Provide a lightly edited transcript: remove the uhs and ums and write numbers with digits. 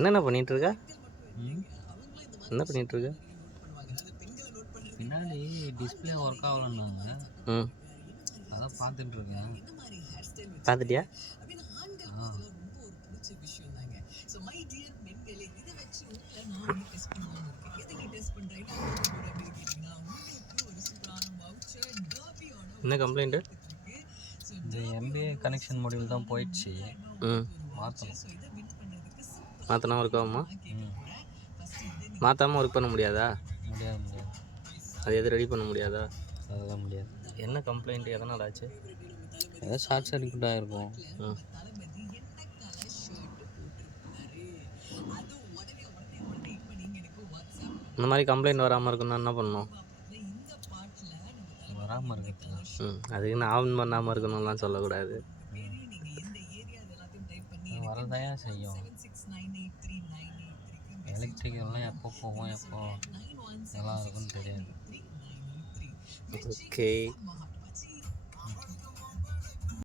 என்னென்ன பண்ணிகிட்ருக்க? ம் என்ன பண்ணிகிட்ருக்க? பின்னாடி டிஸ்பிளே ஒர்க் ஆகலன்னாங்க. ம். அதான் பார்த்துட்ருக்கேன். பார்த்துட்டியா? ஆ என்ன கம்ப்ளைண்ட்டு? இந்த எம்பிஏ கனெக்ஷன் மாடியூல் தான் போயிடுச்சு. ம். மாற்றணும். மாற்றினா ஒர்க் ஆகுமா? ம் மாற்றாமல் ஒர்க் பண்ண முடியாதா? முடியாது. அது எதுவும் ரெடி பண்ண முடியாதா? அதெல்லாம் முடியாது. என்ன கம்ப்ளைண்ட்டு எதனால் ஆச்சு? ஏதோ ஷார்ட் சர்க்யூட் ஆகிருக்கும். ம். இந்த மாதிரி கம்ப்ளைண்ட் வராமல் இருக்கணும்னா என்ன பண்ணணும்? வராமல் இருக்கிறது. அதுக்குன்னு ஆன் பண்ணாமல் இருக்கணும்லாம் சொல்லக்கூடாது. வரதையா செய்யும். எலக்ட்ரிக்கல்லாம் எப்போ போகும், எப்போ நல்லா இருக்குன்னு தெரியாது. ஓகே.